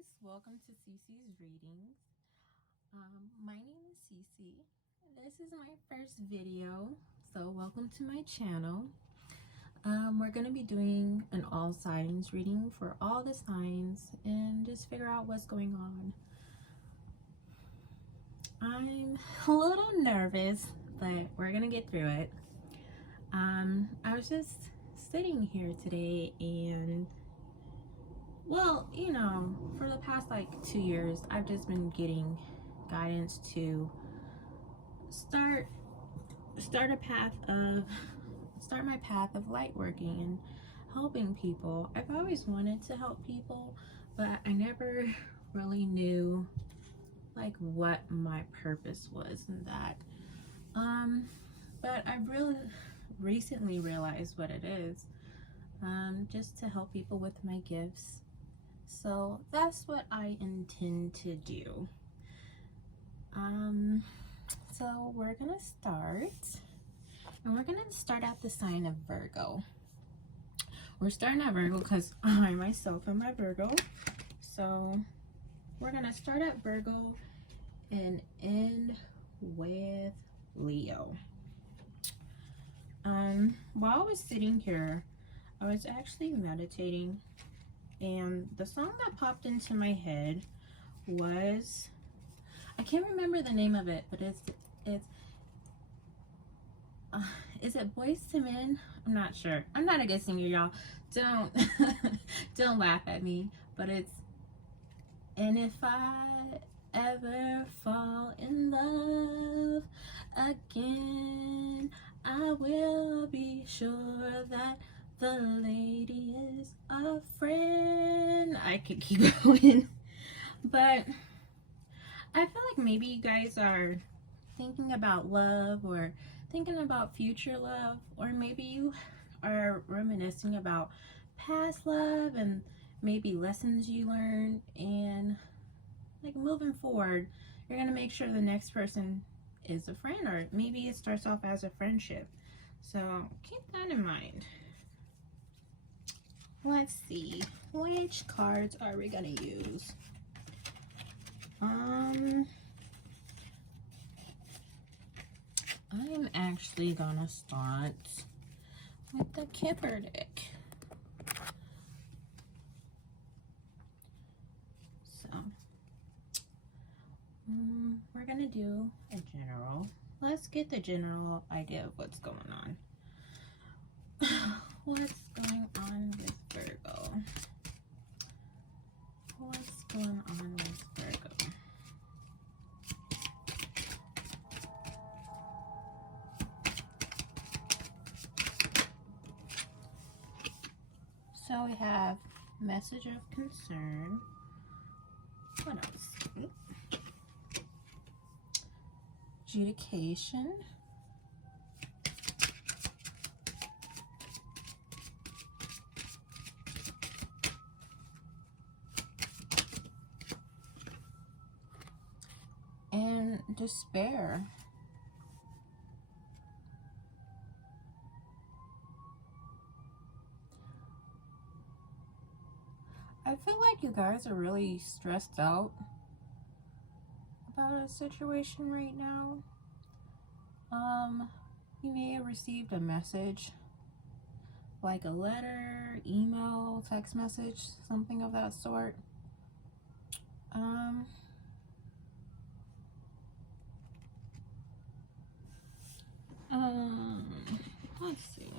guys, welcome to Cece's Readings. My name is Cece. This is my first video, so welcome to my channel. We're going to be doing an all signs reading for all the signs and just figure out what's going on. I'm a little nervous, but we're going to get through it. I was just sitting here today and for the past like 2 years, I've just been getting guidance to start my path of light working and helping people. I've always wanted to help people, but I never really knew like what my purpose was in that. But I've really recently realized what it is. Just to help people with my gifts. So that's what I intend to do. So we're gonna start, and we're gonna start at the sign of Virgo. We're starting at Virgo because I myself am a Virgo. So we're gonna start at Virgo and end with Leo. While I was sitting here, I was actually meditating, and the song that popped into my head was, I can't remember the name of it, but is it Boys to Men? I'm not sure. I'm not a good singer, y'all. Don't don't laugh at me. But it's, and if I ever fall in love again, I will be sure that the lady is a friend. I could keep going, but I feel like maybe you guys are thinking about love or thinking about future love, or maybe you are reminiscing about past love and maybe lessons you learned, and like moving forward, you're gonna make sure the next person is a friend, or maybe it starts off as a friendship. So keep that in mind. Let's see, which cards are we gonna use? I'm actually gonna start with the Kipper deck. So we're gonna do a general. Let's get the general idea of what's going on. What's going on with Virgo? What's going on with Virgo? So we have message of concern. What else? Adjudication. And despair. I feel like you guys are really stressed out about a situation right now. You may have received a message, like a letter, email, text message, something of that sort. Let's see.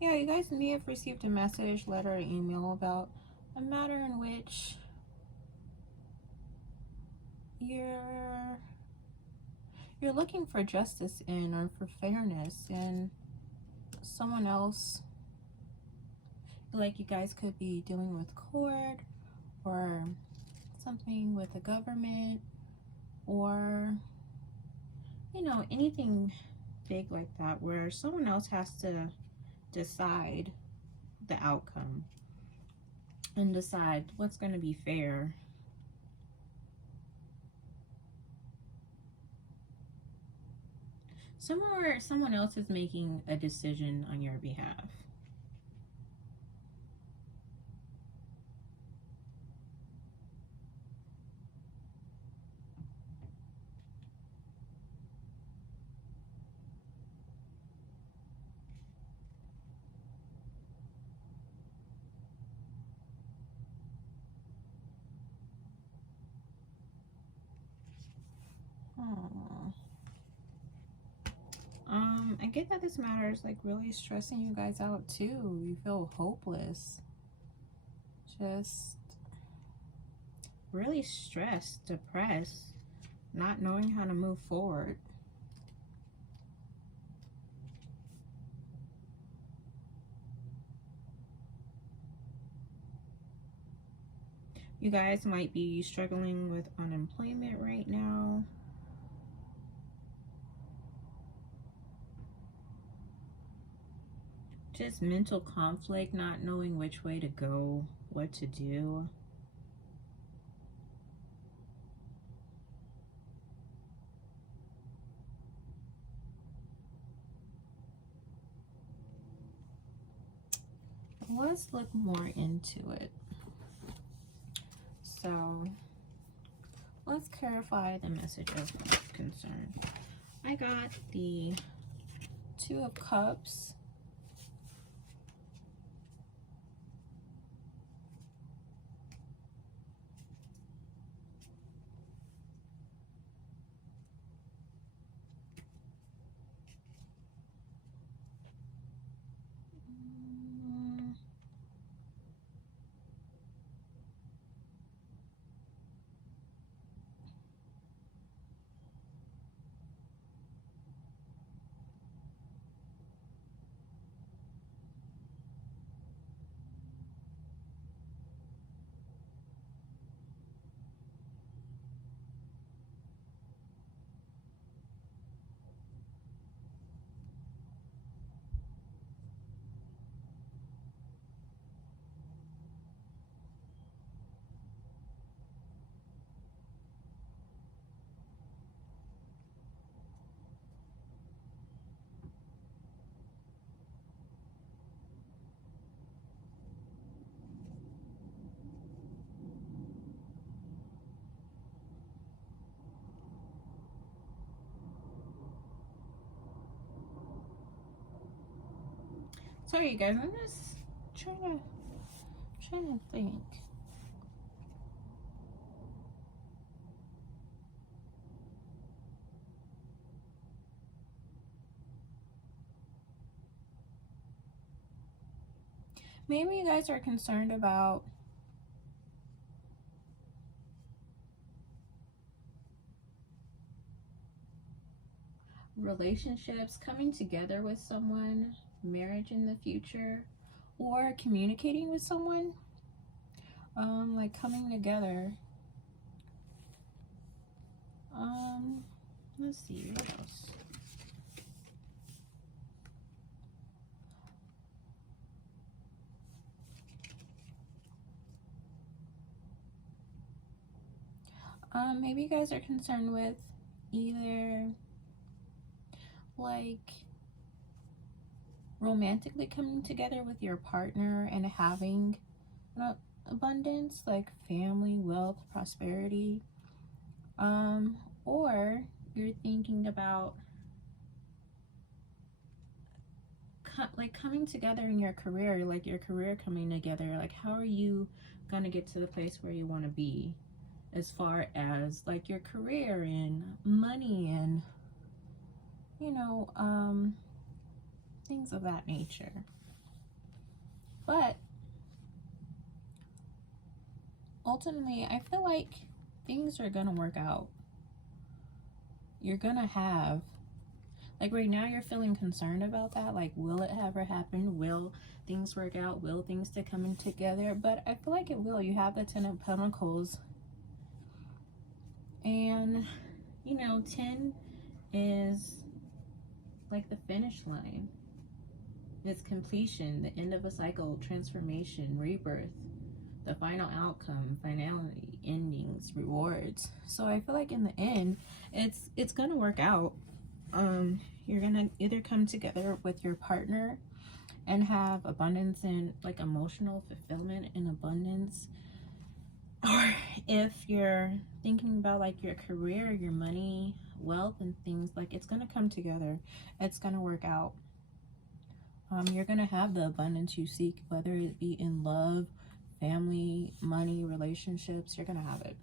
Yeah, you guys may have received a message, letter, or email about a matter in which you're looking for justice in, or for fairness, and someone else, like you guys could be dealing with court or something with the government, or anything big like that, where someone else has to decide the outcome and decide what's going to be fair. someone else is making a decision on your behalf. Oh. I get that this matter is like really stressing you guys out too. You feel hopeless. Just really stressed, depressed, not knowing how to move forward. You guys might be struggling with unemployment right now. Just mental conflict, not knowing which way to go, what to do. Let's look more into it. So let's clarify the message of concern. I got the Two of Cups, sorry you guys, I'm just trying to think. Maybe you guys are concerned about relationships, coming together with someone, marriage in the future, or communicating with someone, like coming together. Let's see what else. Maybe you guys are concerned with either like romantically coming together with your partner and having abundance, like family, wealth, prosperity, or you're thinking about like coming together in your career, like your career coming together. Like, how are you gonna get to the place where you want to be as far as like your career and money and things of that nature. But ultimately, I feel like things are gonna work out. You're gonna have, like right now you're feeling concerned about that, like will it ever happen, will things work out, will things to coming together? But I feel like it will. You have the Ten of Pentacles, and 10 is like the finish line. It's completion, the end of a cycle, transformation, rebirth, the final outcome, finality, endings, rewards. So I feel like in the end, it's gonna work out. you're gonna either come together with your partner and have abundance and like emotional fulfillment and abundance, or if you're thinking about like your career, your money, wealth, and things, like it's gonna come together. It's gonna work out. You're gonna have the abundance you seek, whether it be in love, family, money, relationships. You're gonna have it.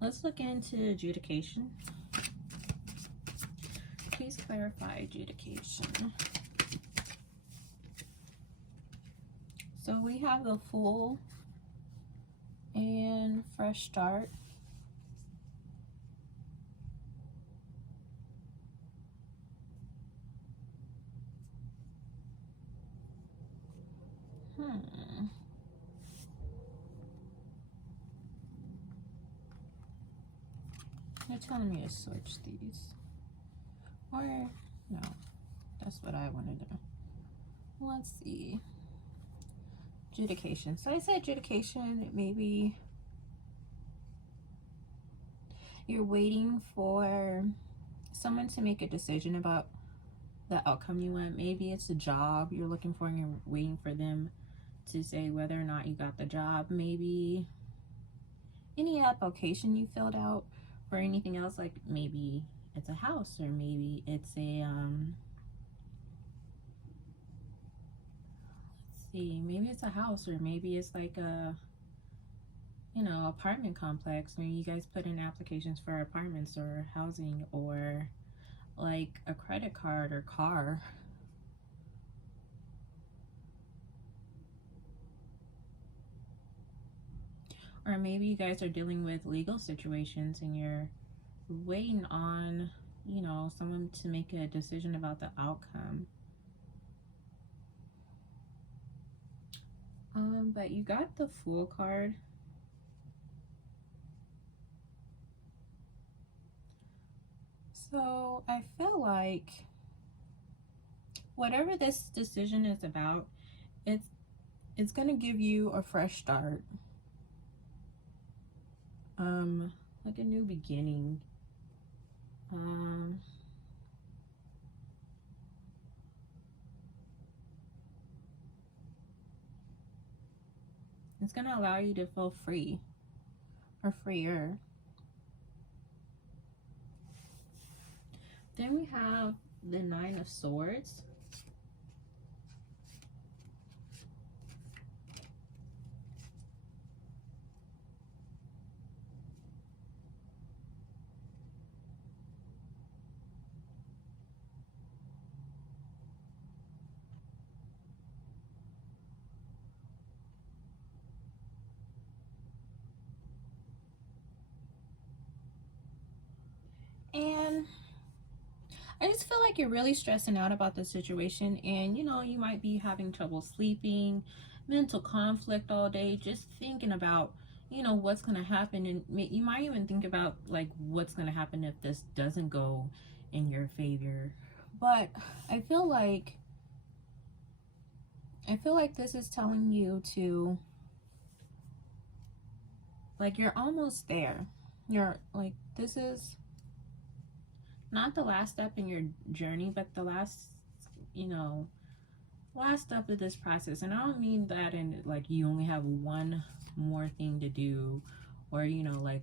Let's look into adjudication. Please clarify adjudication. So we have the Fool and fresh start. You're telling me to switch these. Or, no, that's what I wanted to know. Let's see. Adjudication. So I said adjudication, maybe you're waiting for someone to make a decision about the outcome you want. Maybe it's a job you're looking for and you're waiting for them to say whether or not you got the job. Maybe any application you filled out or anything else, like maybe it's a house, or maybe it's a let's see, maybe it's a house, or maybe it's like a, you know, apartment complex where you guys put in applications for apartments or housing, or like a credit card or car. Or maybe you guys are dealing with legal situations and you're waiting on, you know, someone to make a decision about the outcome. But you got the Fool card. So I feel like whatever this decision is about, it's gonna give you a fresh start. Like a new beginning. It's gonna allow you to feel free or freer. Then we have the Nine of Swords. And I just feel like you're really stressing out about the situation, and you know, you might be having trouble sleeping, mental conflict all day, just thinking about, you know, what's going to happen. And you might even think about like what's going to happen if this doesn't go in your favor. But I feel like this is telling you to, like, you're almost there. You're like, this is not the last step in your journey, but the last, you know, last step of this process. And I don't mean that in like you only have one more thing to do, or, you know, like,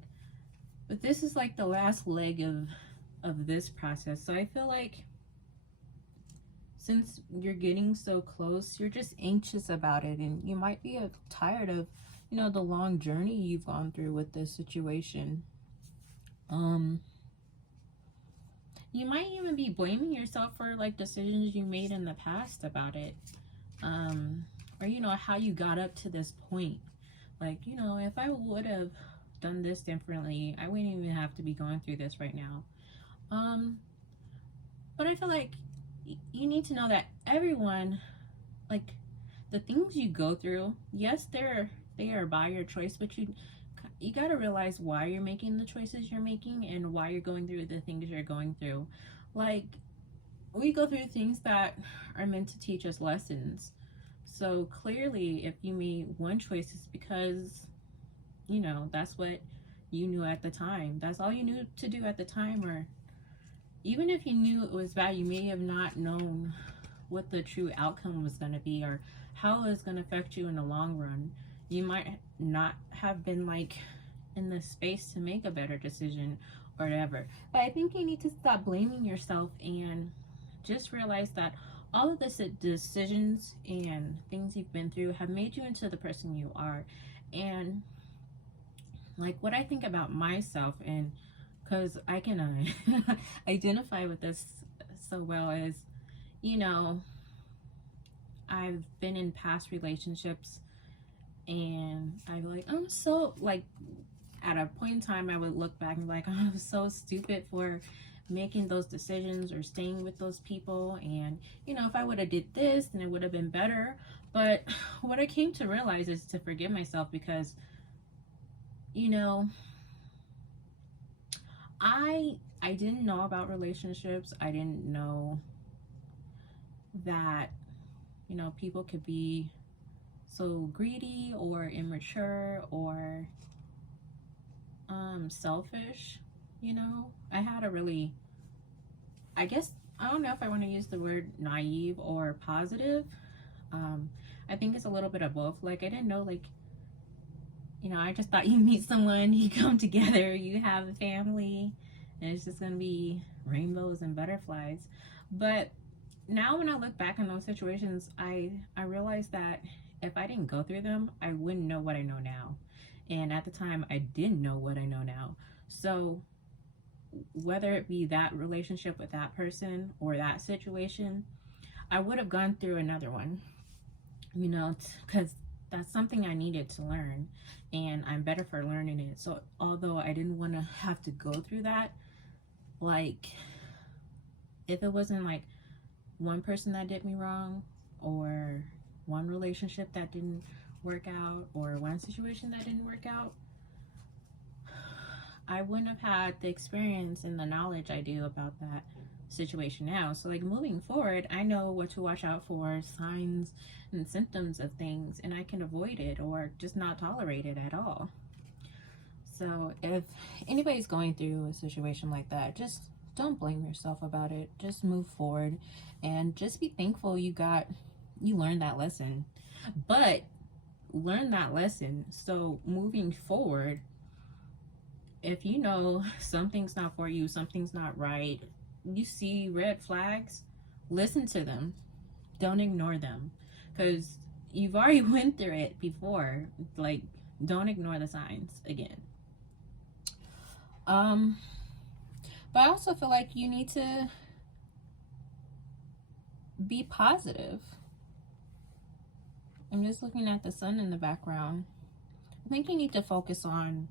but this is like the last leg of this process. So I feel like since you're getting so close, you're just anxious about it, and you might be tired of, you know, the long journey you've gone through with this situation. You might even be blaming yourself for like decisions you made in the past about it, or, you know, how you got up to this point. Like, you know, if I would have done this differently, I wouldn't even have to be going through this right now. But I feel like you need to know that everyone, like, the things you go through, yes, they are by your choice, but you got to realize why you're making the choices you're making and why you're going through the things you're going through. Like, we go through things that are meant to teach us lessons. So clearly, if you made one choice, it's because, you know, that's what you knew at the time. That's all you knew to do at the time, or, even if you knew it was bad, you may have not known what the true outcome was going to be, or how it was going to affect you in the long run. You might not have been like in the space to make a better decision or whatever. But I think you need to stop blaming yourself and just realize that all of the decisions and things you've been through have made you into the person you are. And like what I think about myself, and because I can identify with this so well, is, you know, I've been in past relationships and I'm so like, at a point in time I would look back and be like, oh, I was so stupid for making those decisions or staying with those people, and you know, if I would have did this then it would have been better. But what I came to realize is to forgive myself, because you know, I didn't know about relationships. I didn't know that, you know, people could be so greedy or immature or selfish. You know, I had a really, I guess, I don't know if I want to use the word naive or positive. I think it's a little bit of both. Like, I didn't know, like, you know, I just thought you meet someone, you come together, you have a family, and it's just gonna be rainbows and butterflies. But now when I look back on those situations, I realize that if I didn't go through them, I wouldn't know what I know now. And at the time, I didn't know what I know now. So whether it be that relationship with that person or that situation, I would have gone through another one, you know, because that's something I needed to learn, and I'm better for learning it. So although I didn't want to have to go through that, like, if it wasn't like one person that did me wrong, or one relationship that didn't work out, or one situation that didn't work out, I wouldn't have had the experience and the knowledge I do about that situation now. So like, moving forward, I know what to watch out for, signs and symptoms of things, and I can avoid it or just not tolerate it at all. So if anybody's going through a situation like that, just don't blame yourself about it. Just move forward and just be thankful you learned that lesson. But learn that lesson, so moving forward, if you know something's not for you, something's not right, you see red flags, listen to them. Don't ignore them, because you've already went through it before. Like, don't ignore the signs again. But I also feel like you need to be positive. I'm just looking at the sun in the background. I think you need to focus on,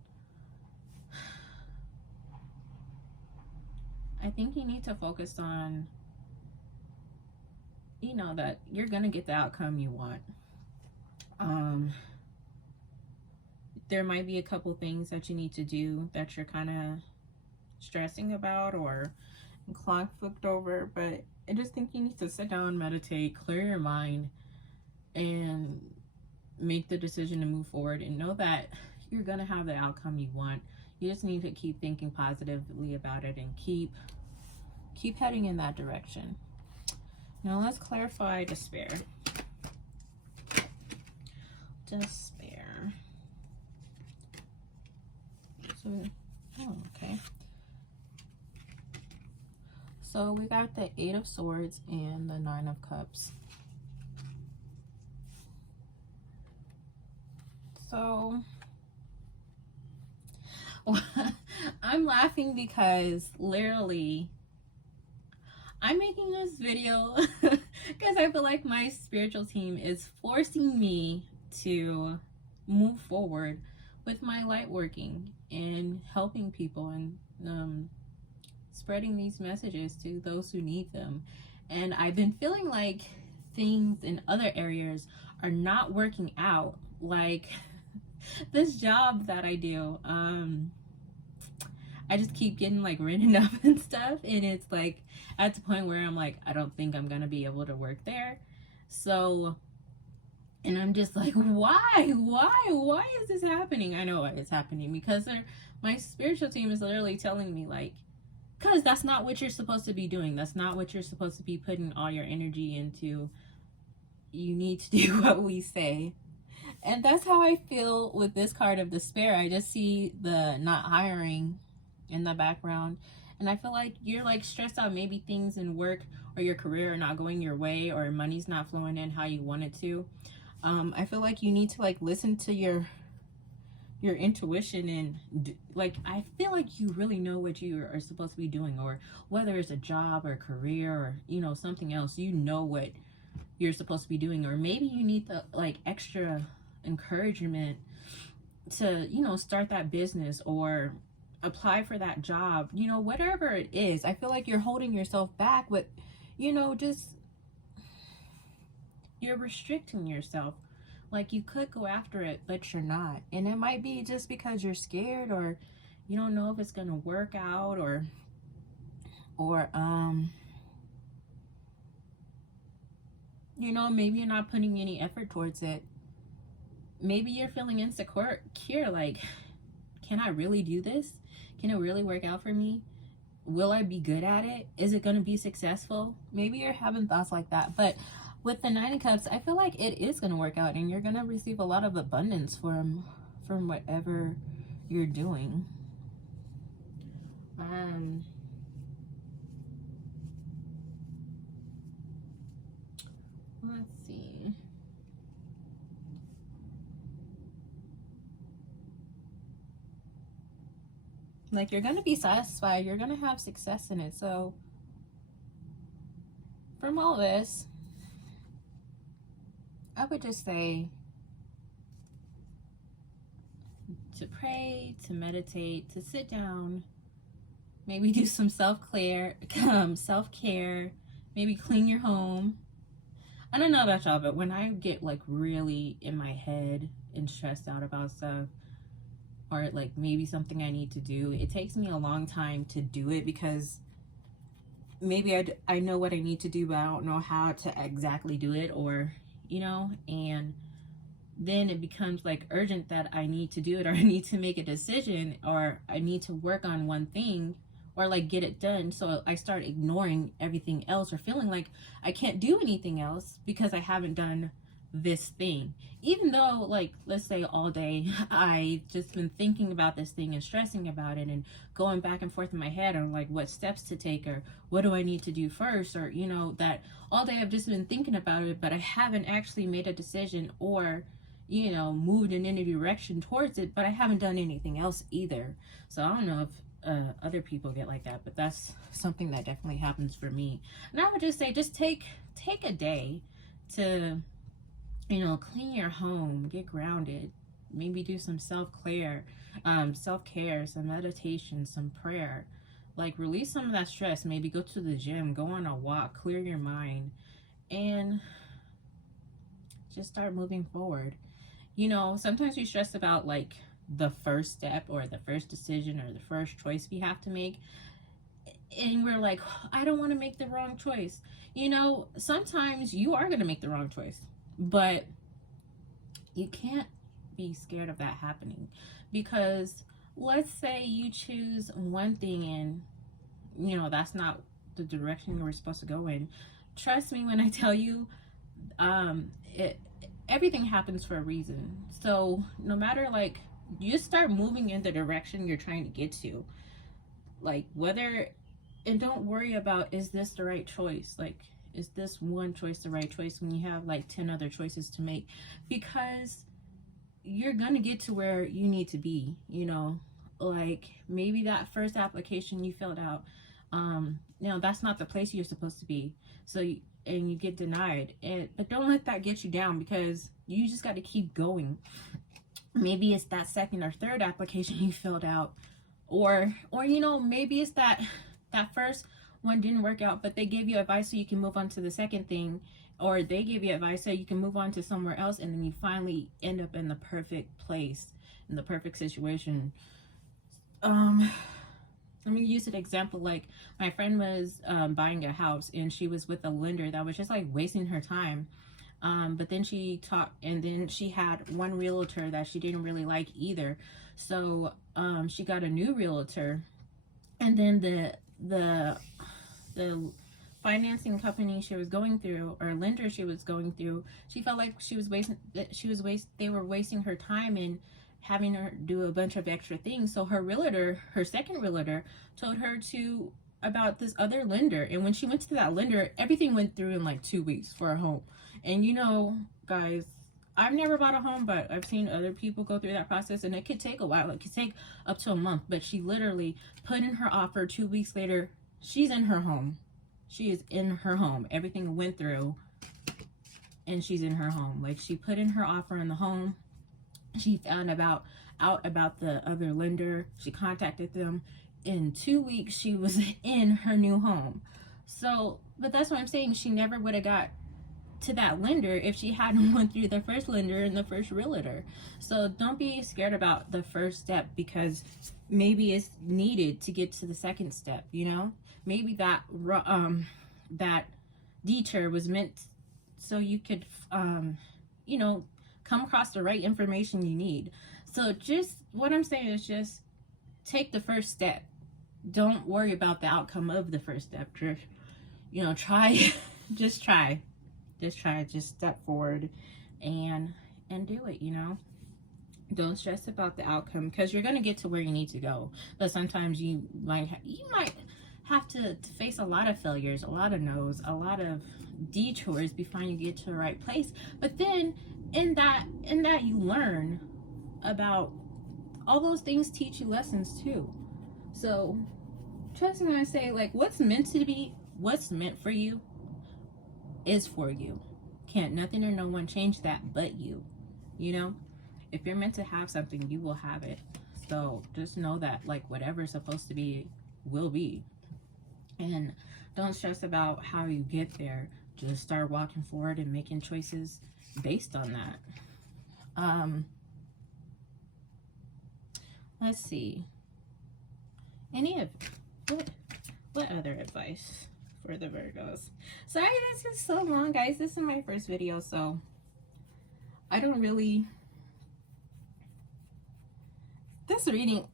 you know, that you're gonna get the outcome you want. There might be a couple things that you need to do that you're kind of stressing about or in conflict over, but I just think you need to sit down, meditate, clear your mind, and make the decision to move forward, and know that you're gonna have the outcome you want. You just need to keep thinking positively about it and keep heading in that direction. Now let's clarify despair. Okay. So we got the 8 of Swords and the 9 of Cups. So I'm laughing because literally I'm making this video because I feel like my spiritual team is forcing me to move forward with my light working and helping people and spreading these messages to those who need them. And I've been feeling like things in other areas are not working out. Like this job that I do, I just keep getting like written up and stuff, and it's like at the point where I'm like, I don't think I'm gonna be able to work there. So, and I'm just like, why is this happening? I know why it's happening, because my spiritual team is literally telling me like, because that's not what you're supposed to be doing. That's not what you're supposed to be putting all your energy into. You need to do what we say. And that's how I feel with this card of despair. I just see the not hiring in the background. And I feel like you're like stressed out. Maybe things in work or your career are not going your way, or money's not flowing in how you want it to. I feel like you need to like listen to your intuition, and like I feel like you really know what you are supposed to be doing, or whether it's a job or career or something else. You know what you're supposed to be doing, or maybe you need the like extra encouragement to start that business or apply for that job, whatever it is. I feel like you're holding yourself back with just you're restricting yourself. Like you could go after it, but you're not. And it might be just because you're scared, or you don't know if it's gonna work out, or maybe you're not putting any effort towards it. Maybe you're feeling insecure, like, can I really do this? Can it really work out for me? Will I be good at it? Is it going to be successful? Maybe you're having thoughts like that. But with the Nine of Cups, I feel like it is going to work out, and you're going to receive a lot of abundance from whatever you're doing. Let's see. Like, you're going to be satisfied. You're going to have success in it. So from all this, I would just say to pray, to meditate, to sit down, maybe do some self-care, maybe clean your home. I don't know about y'all, but when I get like really in my head and stressed out about stuff, or like maybe something I need to do, it takes me a long time to do it, because maybe I know what I need to do, but I don't know how to exactly do it, or and then it becomes like urgent that I need to do it, or I need to make a decision, or I need to work on one thing, or like get it done. So I start ignoring everything else, or feeling like I can't do anything else because I haven't done this thing. Even though, like, let's say all day I just been thinking about this thing and stressing about it and going back and forth in my head on like what steps to take, or what do I need to do first, or that all day I've just been thinking about it, but I haven't actually made a decision, or moved in any direction towards it, but I haven't done anything else either. So I don't know if other people get like that, but that's something that definitely happens for me. And I would just say, just take a day to clean your home, get grounded, maybe do some self-care, some meditation, some prayer. Like, release some of that stress. Maybe go to the gym, go on a walk, clear your mind, and just start moving forward. Sometimes we stress about like the first step, or the first decision, or the first choice we have to make, and we're like, I don't want to make the wrong choice. Sometimes you are going to make the wrong choice, but you can't be scared of that happening, because let's say you choose one thing and that's not the direction you were supposed to go in. Trust me when I tell you, everything happens for a reason. So no matter, like, you start moving in the direction you're trying to get to, like, and don't worry about, is this the right choice? Like, is this one choice the right choice when you have like 10 other choices to make? Because you're gonna get to where you need to be. Like, maybe that first application you filled out, that's not the place you're supposed to be, and you get denied. But don't let that get you down, because you just got to keep going. Maybe it's that second or third application you filled out, or maybe it's that first one didn't work out, but they gave you advice so you can move on to the second thing, or they gave you advice so you can move on to somewhere else, and then you finally end up in the perfect place, in the perfect situation. Let me use an example. Like, my friend was buying a house, and she was with a lender that was just like wasting her time. But then she talked, and then she had one realtor that she didn't really like either. So she got a new realtor, and then the financing company she was going through, or lender she was going through, she felt like they were wasting her time and having her do a bunch of extra things. So her second realtor, told her to about this other lender. And when she went to that lender, everything went through in like 2 weeks for a home. And guys, I've never bought a home, but I've seen other people go through that process, and it could take a while. It could take up to a month. But she literally put in her offer. 2 weeks later, she's in her home. She is in her home. Everything went through, and she's in her home. Like, she put in her offer in the home. She found out about the other lender. She contacted them. In 2 weeks, she was in her new home. So, but that's what I'm saying. She never would have got to that lender if she hadn't went through the first lender and the first realtor. So don't be scared about the first step, because maybe it's needed to get to the second step. Maybe that detour was meant so you could come across the right information you need. So just what I'm saying is, just take the first step. Don't worry about the outcome of the first step. Try. Just step forward and do it. Don't stress about the outcome, because you're going to get to where you need to go. But sometimes you might have to face a lot of failures, a lot of no's, a lot of detours before you get to the right place. But then in that you learn about all those things. Teach you lessons too. So trust me when I say, like, what's meant to be, what's meant for you is for you. Can't nothing or no one change that but you. If you're meant to have something, you will have it. So just know that, like, whatever's supposed to be will be. And don't stress about how you get there. Just start walking forward and making choices based on that. Let's see. What other advice for the Virgos? Sorry, this is so long, guys. This is my first video, so I don't really... This reading,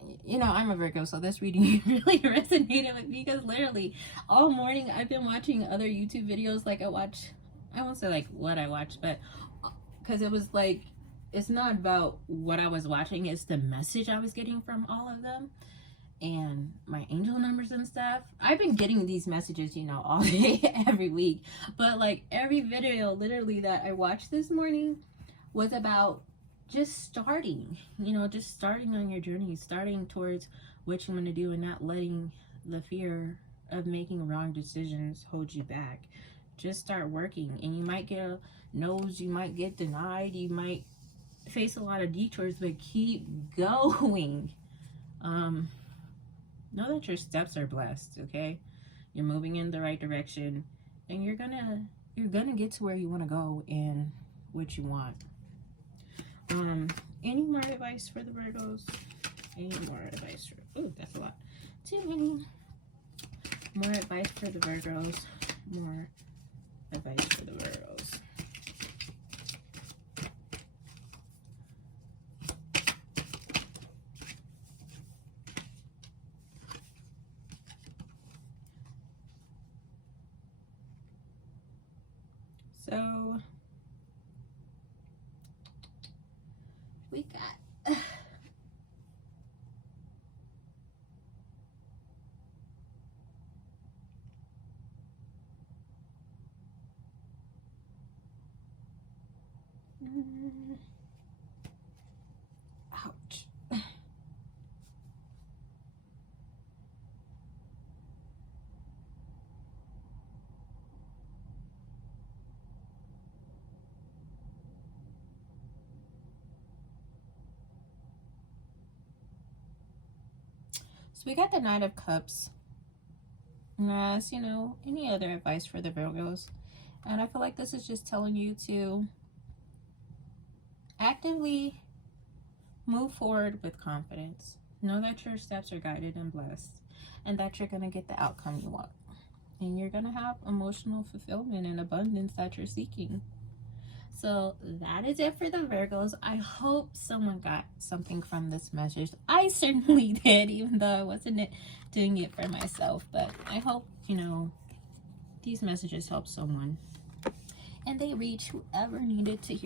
I'm a Virgo, so this reading really resonated with me, because literally all morning I've been watching other YouTube videos. Like, I won't say like what I watched, but because it was like, it's not about what I was watching, it's the message I was getting from all of them. And my angel numbers and stuff. I've been getting these messages, all day, every week. But like every video literally that I watched this morning was about just starting, just starting on your journey, starting towards what you want to do, and not letting the fear of making wrong decisions hold you back. Just start working, and you might get no's, you might get denied, you might face a lot of detours, but keep going. Know that your steps are blessed, okay? You're moving in the right direction, and you're gonna get to where you want to go and what you want. Any more advice for the Virgos? Any more advice for... Ooh, that's a lot. Too many. More advice for the Virgos. More advice for the Virgos. So we got ouch. So we got the Knight of Cups. As any other advice for the Virgos. And I feel like this is just telling you to actively move forward with confidence. Know that your steps are guided and blessed, and that you're going to get the outcome you want. And you're going to have emotional fulfillment and abundance that you're seeking. So that is it for the Virgos. I hope someone got something from this message. I certainly did, even though I wasn't doing it for myself. But I hope, you know, these messages help someone. And they reach whoever needed to hear